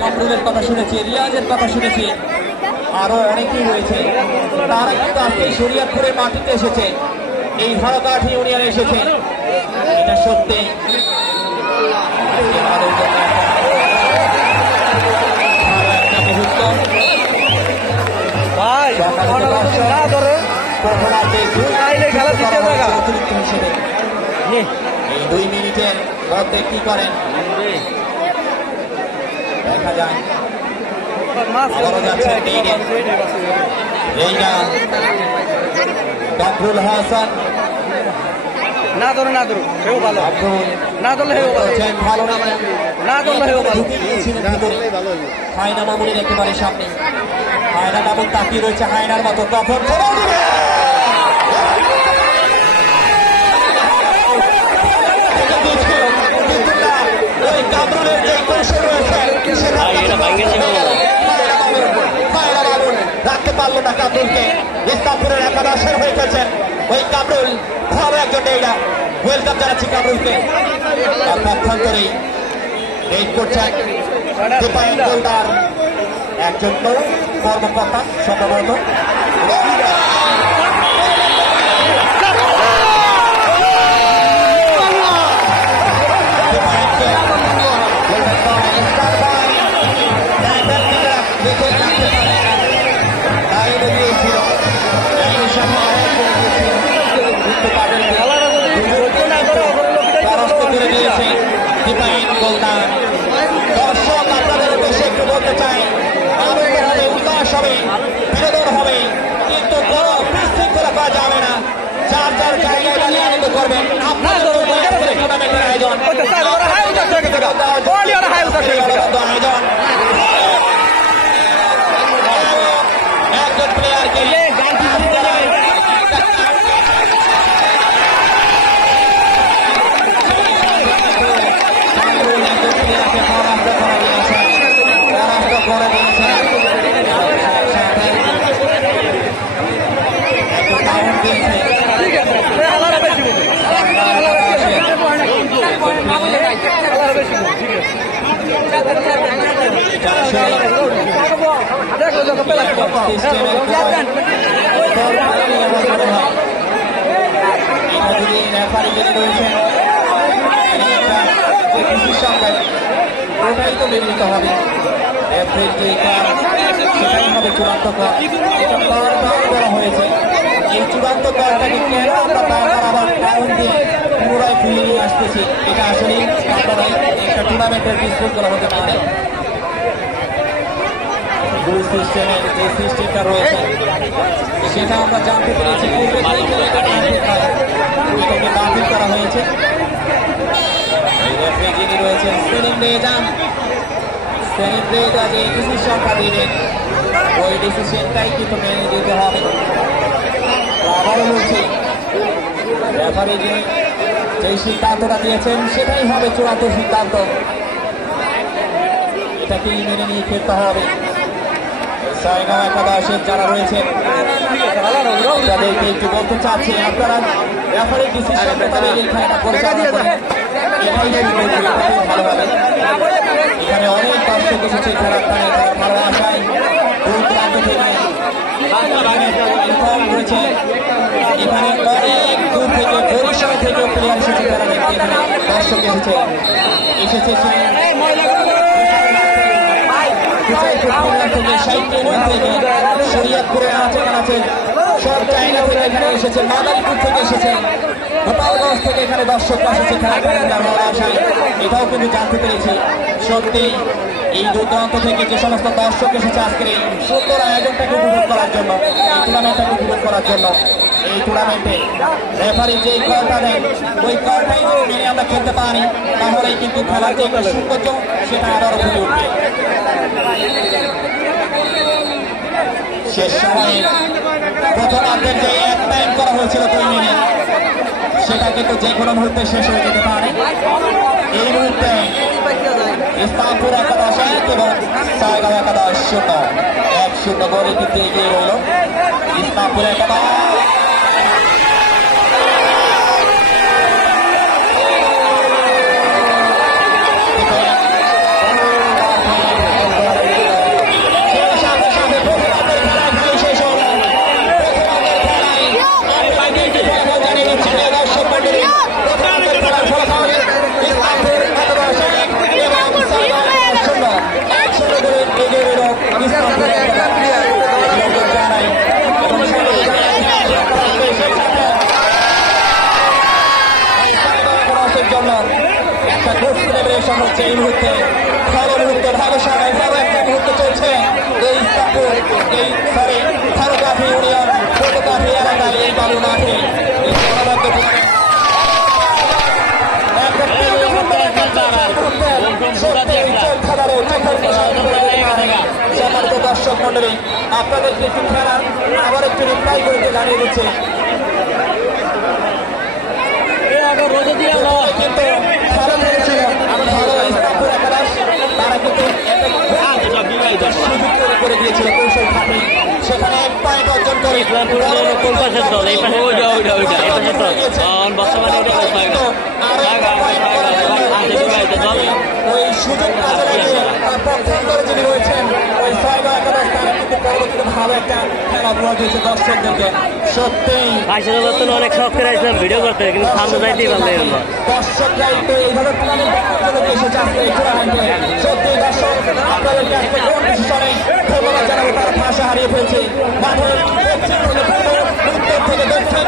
কামরুলের কথা শুনেছি, রিয়াজের কথা শুনেছি, আরো অনেকেই রয়েছে। তারা কিন্তু আজকে শরীয়তপুরের মাটিতে এসেছে, এই ধারকাঠি ইউনিয়নে এসেছে। এটা সত্যি এই 2 মিনিটের মধ্যে কি করেন দেখা যায়। আবারও যাচ্ছেন কামরুল হাসান, না ধরো না ধরো হেও ভালো, না ধরলে হেও ভালো, ভালো না ধরলে হেও ভালো। হায়না মামুনের একেবারে সামনে, হায়না মামুন তাকিয়ে রয়েছে হায়নার মতো। তখন কামরুলের যে কৌশল রয়েছে রাখতে পারলো না কামরুলকে। ইসলামপুরের একাদশের হয়ে গেছেন ওই কামরুল, ভালো একজন ডেইরা। ওয়েলকাম জানাচ্ছি কামরুলকে। তার পক্ষান্তরেই রেড করছেন একজন কর্মকর্তা সম্ভবত। দর্শক আপনাদের উদ্দেশ্যে একটু বলতে চাই, আনন্দ হবে, উল্লাস হবে, বিনোদন হবে, কিন্তু কোনো বিশৃঙ্খলা করা যাবে না। যার যার জায়গায় দাঁড়িয়ে আনন্দ করবেন। আপনাদের টুর্নামেন্টের আয়োজন একজন প্লেয়ারকে ওটাই তো মেনে নিতে হবে। সেটাই হবে চূড়ান্ত কর। এটা বারবার বলা হয়েছে, এই চূড়ান্ত করটাকে কেন আমরা বারবার আবার কারণ দিয়ে পুনরায় ফিরিয়ে নিয়ে আসতেছি। এটা আসলে একটা টুর্নামেন্টের বিশৃঙ্খলা হতে পারে। দুই সিস্টেমের যে সিস্টেমটা রয়েছে সেটা আমরা জানতে পেরেছি এটাকে বাতিল করা হয়েছে। যিনি রয়েছেন সেলিম রেজা, সেলিম রেজা যে ডিসিশনটা দিলেন ওই ডিসিশনটাই কিন্তু মেনে দিতে হবে। আবারও বলছি, রেফারি যে সিদ্ধান্তটা দিয়েছেন সেটাই হবে চূড়ান্ত সিদ্ধান্ত। এটাকেই মেনে নিয়ে খেলতে হবে। ছয়গাঁও একাদশের যারা রয়েছেন তাদেরকে একটু বলতে চাচ্ছি, আপনারা রেফারির ডিসিশন মোতাবেক এই খেলাটা পরিচালনা করেন। ভালো হবে। এখানে অনেক দর্শক এসেছে খেলার টানে, তারা ভালো আশায় দূর দূরান্ত থেকে রয়েছে। এখানে অনেক দূর থেকে বরিশাল থেকেও প্লেয়ার এসেছে, তারা দেখতে এখানে দর্শক এসেছে শরীয়তপুরে আছে সব জায়গা থেকে এখানে এসেছে, মাদারীপুর থেকে এসেছে, গোপালগঞ্জ থেকে এখানে দর্শকরা এসেছে খেলা খেলেন তার বড় আশায়। এটাও কিন্তু জানতে পেরেছি সত্যি এই দূরান্ত থেকে যে সমস্ত দর্শক এসেছে আজকের এই সুন্দর আয়োজনটাকে উপভোগ করার জন্য, এই টুর্নামেন্টটাকে উপভোগ করার জন্য। এই টুর্নামেন্টে রেফারি যে কলটা দেন ওই কলটাই যদি মেনে আমরা খেলতে পারি তাহলেই কিন্তু খেলার যে সৌন্দর্য সেটা আবারও ফুটে উঠবে। শেষ সময়ে প্রথমার্ধের যে এক টাইম করা হয়েছিল 2 মিনিট, সেটা কিন্তু যে কোনো মুহূর্তে শেষ হয়ে যেতে পারে। এই মুহূর্তে ইসলামপুর একাদশ 1 এবং ছয়গাঁও একাদশ 0, 1-0 গোলে কিন্তু এগিয়ে রইল ইসলামপুর একাদশ। সম্মানিত দর্শক মন্ডলী, আপনাদেরকে একটু খেলার আবার একটু রিপ্লাই করতে জানিয়ে দিচ্ছে কিন্তু ভালো করেছিল ভালো ইসলামপুর একাদশ, তারা কিন্তু সুযোগ তৈরি করে দিয়েছিল কৌশল খাতে, সেখানে 1 পয়েন্ট অর্জন করে ওই সুযোগ কাজে লাগিয়ে পক্ষান্তরে যিনি রয়েছেন ওই ছয়গা একাদশ, তারা কিন্তু পরবর্তীতে ভালো একটা খেলা উপহার দিয়েছে দর্শকদেরকে। সত্যিই অনেক শখ করে আসলাম ভিডিও করতে, কিন্তু সামনে যাইতেই পারলাম না। দর্শকরা একটু এইভাবে এসেছে আজকে এই টুর্নামেন্টে। সত্যি দর্শক আপনাদেরকে আজকে কোন বিশেষণে ধন্যবাদ জানাবো, তারা ভাষা হারিয়ে ফেলছে মাঠের পশ্চিম থেকে পূর্ব, উত্তর থেকে দক্ষিণ,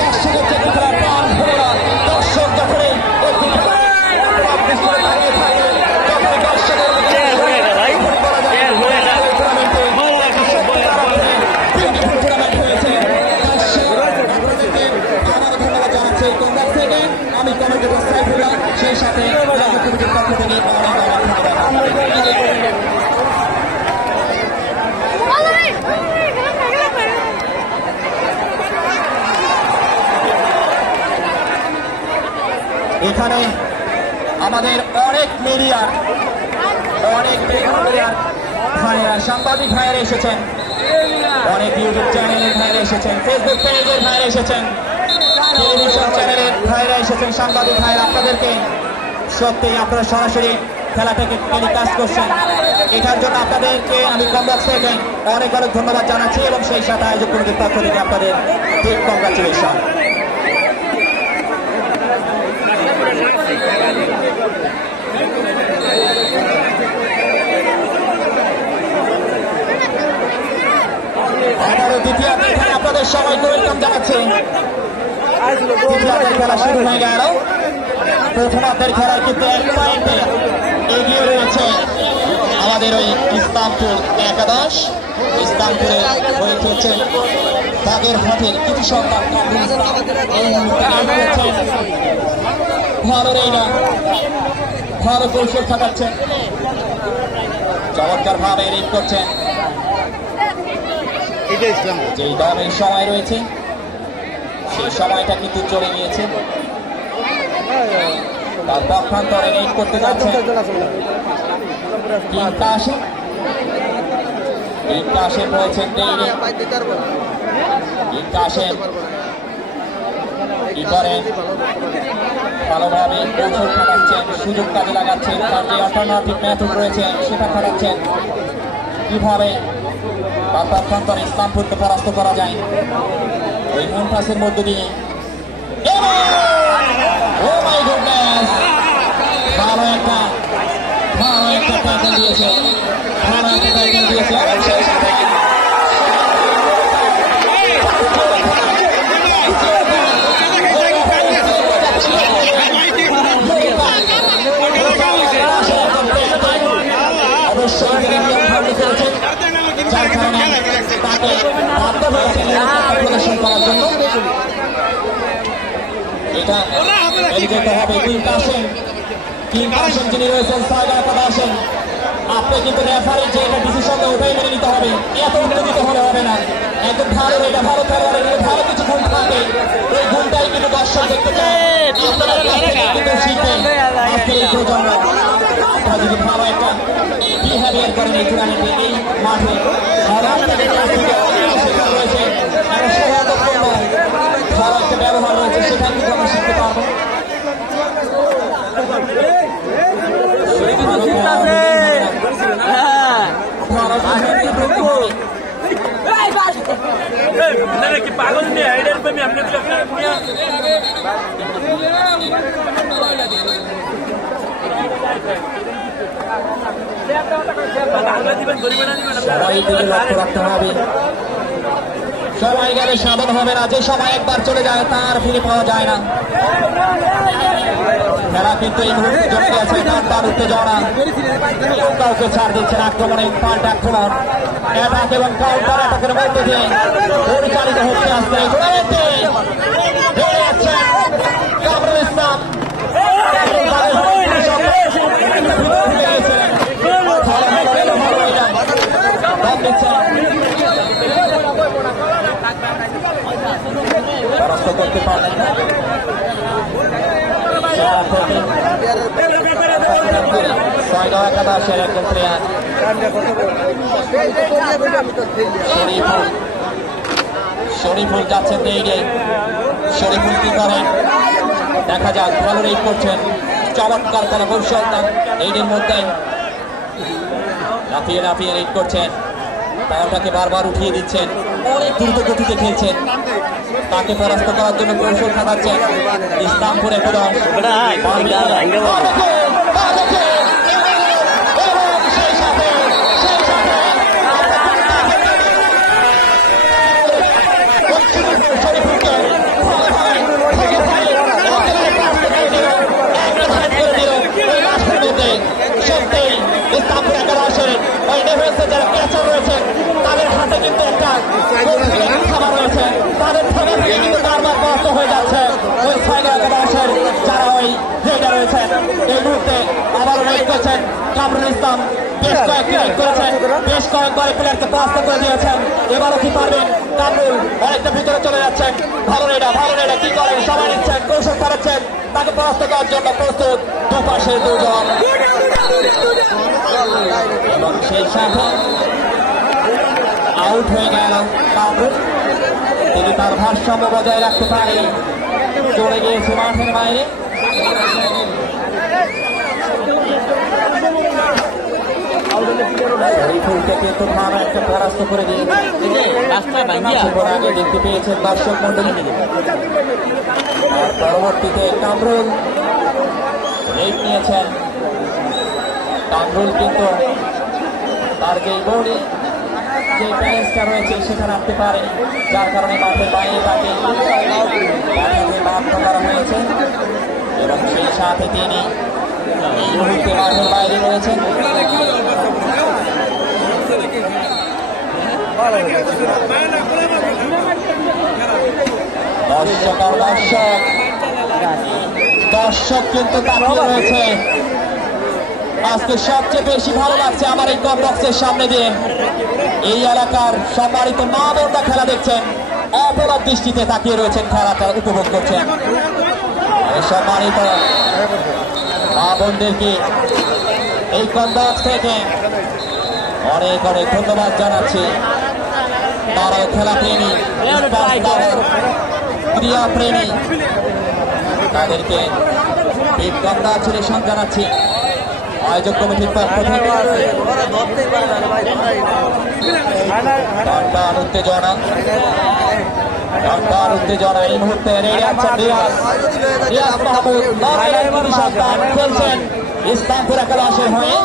দর্শকের যে খেলার প্রাণ ভোলা দর্শক যখন আমি কমিটির সাইফুল্লাহ, সেই সাথে কমিটির পক্ষ থেকে এখানে আমাদের অনেক মিডিয়া ভাইয়েরা, সাংবাদিক ভাইয়েরা এসেছেন, অনেক ইউটিউব চ্যানেলের ভাইয়েরা এসেছেন, ফেসবুক পেজের ভাইয়েরা এসেছেন, টেলিভিশন চ্যানেলের ভাইরা এসেছেন, সাংবাদিক ভাইরা, আপনাদেরকে সত্যি আপনারা সরাসরি খেলাটাকে টেলিকাস্ট করছেন, এটার জন্য আপনাদেরকে আমি কমবক্স থেকে অনেক অনেক ধন্যবাদ জানাচ্ছি এবং সেই সাথে আয়োজক কমিটির পক্ষ থেকে আপনাদের বিগ কংগ্রাচুলেশন। আবারও দ্বিতীয় আপনাদের সবাইকে ওয়েলকাম জানাচ্ছি। খেলা শুরু হয়ে গেল, প্রথমার্ধের খেলায় কিন্তু 1 পয়েন্টে এগিয়ে রয়েছে আমাদের ওই ইসলামপুর একাদশ। ইসলামপুরে হয়ে খেলছেন তাদের হাতের কিছু সংখ্যক ভালো রেইনা, ভালো কৌশল খাটাচ্ছেন, চমৎকার ভাবে রিড করছেন। যেই দমের সময় রয়েছে সেই সময়টা কিন্তু চলে গিয়েছে, তার পক্ষান্তরে নেট করতে যাচ্ছেন কাশেম রয়েছেন, কাশেম কি করেন, ভালোভাবে কৌশল খাটাচ্ছেন, সুযোগ কাজে লাগাচ্ছেন, তার যে অল্টারনেটিভ মেথড রয়েছে সেটা খাটাচ্ছেন, কিভাবে তার পক্ষান্তরে ইসলামপুরকে পরাস্ত করা যায় ওই মুনফাসের মধ্য দিয়ে। ভালো একটা ট্যাকল দিয়েছে, যার কারণে তাকে প্রদর্শন করার জন্য এটা যেতে হবে। কিং কাশেম যিনি রয়েছেন ছয়গা একাদশের, আপনি কিন্তু রেফারি যে এটা ডিসিশন ওটাই মেনে নিতে হবে, এত উত্তেজিত হলে হবে না। একদম ভালো, এটা ভালো খেলোয়াড়ের ভালো কিছু গুণ থাকে, ওই গুণটাই কিন্তু দর্শক দেখতে চায়, আপনারা কিন্তু শিখবেন আজকের এই প্রজন্ম। আপনারা যদি ভালো একটা বিহেভিয়ার করেন এই টুর্নামেন্টে, এই মাঠে রয়েছে ভালো একটা ব্যবহার রয়েছে, সেটা কিন্তু আমরা শিখতে পারবো। পাগল নিয়ে আইডের প্রেমী আপনি লক্ষ্য রাখতে হবে, সবাই গেলে সাধন হবে না, যে সময় একবার চলে যায় তার ফিরে পাওয়া যায় না। খেলা কিন্তু এই মুহূর্তে জমে গেছে, তার উত্তেজনা, কাউকে ছাড় দিচ্ছে না, আক্রমণে পাল্টা আক্রমণ, অ্যাটাক এবং কাউন্টার অ্যাটাকের মধ্যে দিয়ে পরিচালিত হচ্ছে আজকে এই টুর্নামেন্টে। কামরুল ইসলাম ছয়গাঁও একাদশের একজন প্লেয়ার শরীফুল যাচ্ছেন দিকে। শরীফুল কি করেন দেখা যাক। ভালো রেড করছেন, চমৎকার করা কৌশল তার রেডের মধ্যে। লাফিয়ে লাফিয়ে রেড করছেন, পাওয়াটাকে বারবার উঠিয়ে দিচ্ছেন, অনেক দ্রুত গতিতে খেলছেন। তাকে পরাস্ত করার জন্য কৌশল খাটাচ্ছেন ইসলামপুর একাদশ। যারা ক্যাচার রয়েছেন তাদের হাতে কিন্তু একটা খাবার রয়েছে, তাদের থেকে কিন্তু বারবার বন্ধ হয়ে যাচ্ছে ওই ছয়গাঁও একাদশের যারা ওই রেডার রয়েছেন। এই মুহূর্তে আবারও রেড করছেন কামরুল ইসলাম, বেশ কয়েকটি রেড করেছেন, বেশ কয়েকবার প্লেয়ারকে পরাস্ত করে দিয়েছেন। এবারও কি পারবেন কামরুল? অনেকটা ভিতরে চলে যাচ্ছেন। ভালো রেডার কি করেন, সবাই নিচ্ছেন, কৌশল ছাড়াচ্ছেন, তাকে পরাস্ত করার জন্য প্রস্তুত দুপাশে দুজন। এবং সেই সাথে আউট হয়ে গেল কামরুল। তিনি তার ভারসাম্য বজায় রাখতে পারে, চলে গিয়েছে মাঠের বাইরে। শরীফুলকে কিন্তু ভালো একটা পরাস্ত করে দিয়ে আগে দেখতে পেয়েছেন দর্শক মন্ডলী। আর পরবর্তীতে কামরুল রেড নিয়েছেন। কামরুল কিন্তু তার যে বডি যে ব্যালেন্সটা রয়েছে সেটা রাখতে পারে, যার কারণে মাঠের বাইরে তাকে বাধ্য করা হয়েছে। এবং সেই সাথে তিনি এই মুহূর্তে মাঠের বাইরে রয়েছেন। দর্শক কিন্তু তাকিয়ে রয়েছে। আজকে সবচেয়ে বেশি ভালো লাগছে আমার এই কমপ্লেক্সের সামনে দিয়ে এই এলাকার সম্মানিত মা বোনরা খেলা দেখছেন, অপরাধ দৃষ্টিতে তাকিয়ে রয়েছেন, খেলাটা উপভোগ করছেন। সম্মানিত মা বোনদেরকে এই কমপ্লেক্স থেকে অনেক অনেক ধন্যবাদ জানাচ্ছি। তারাও খেলা প্রেমী, ক্রীড়া প্রেমী, তাদেরকে কংগ্রাচুলেশন জানাচ্ছি আয়োজক কমিটির পক্ষ থেকে। উত্তেজনা এই মুহূর্তে রিয়াজ মাহমুদ খেলছেন ইসলামপুর একাদশের হয়ে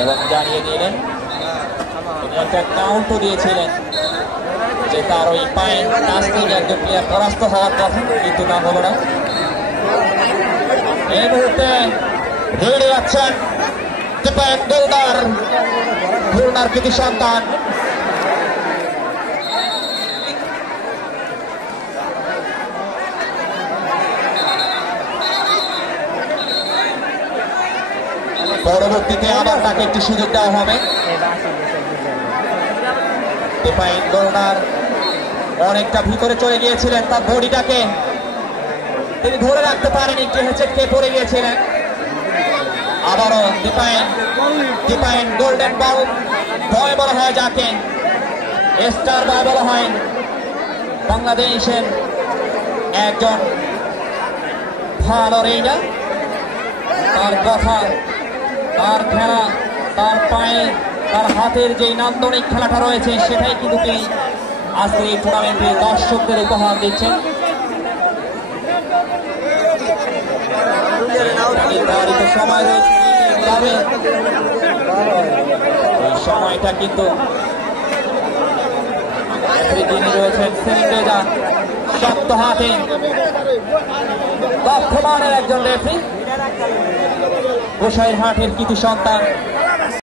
এবং জানিয়ে দিলেন একটা কাউন্টও দিয়েছিলেন যে তার ওই পায়ের কাছ থেকে একজন প্লেয়ার পরাস্ত হওয়ার কথা, কিন্তু না হলো না। এই মুহূর্তে রেডে যাচ্ছেন খুলনার কৃতি সন্তান। পরবর্তীতে আবার তাকে একটি সুযোগ দেওয়া হবে। অনেকটা ভিতরে চলে গিয়েছিলেন, তার বডিটাকে তিনি ধরে রাখতে পারেনি, কে পড়ে গিয়েছিলেন। আবারও ডিপাইন গোল্ডেন বল বয় বলা হয়, যাকে স্টার বয় বলা হয়। বাংলাদেশের একজন ভালো রেডার, তার কথা, তার খেলা, তার পায়ে, তার হাতের যে নান্দনিক খেলাটা রয়েছে সেটাই কিন্তু তিনি আজকের এই টুর্নামেন্টে দর্শকদের উপহার দিচ্ছেন। সময় রয়েছে, ওই সময়টা কিন্তু তিনি রয়েছেন শক্ত হাতে বর্তমানের একজন রেফারি, গোসাইরহাটের কৃতি সন্তান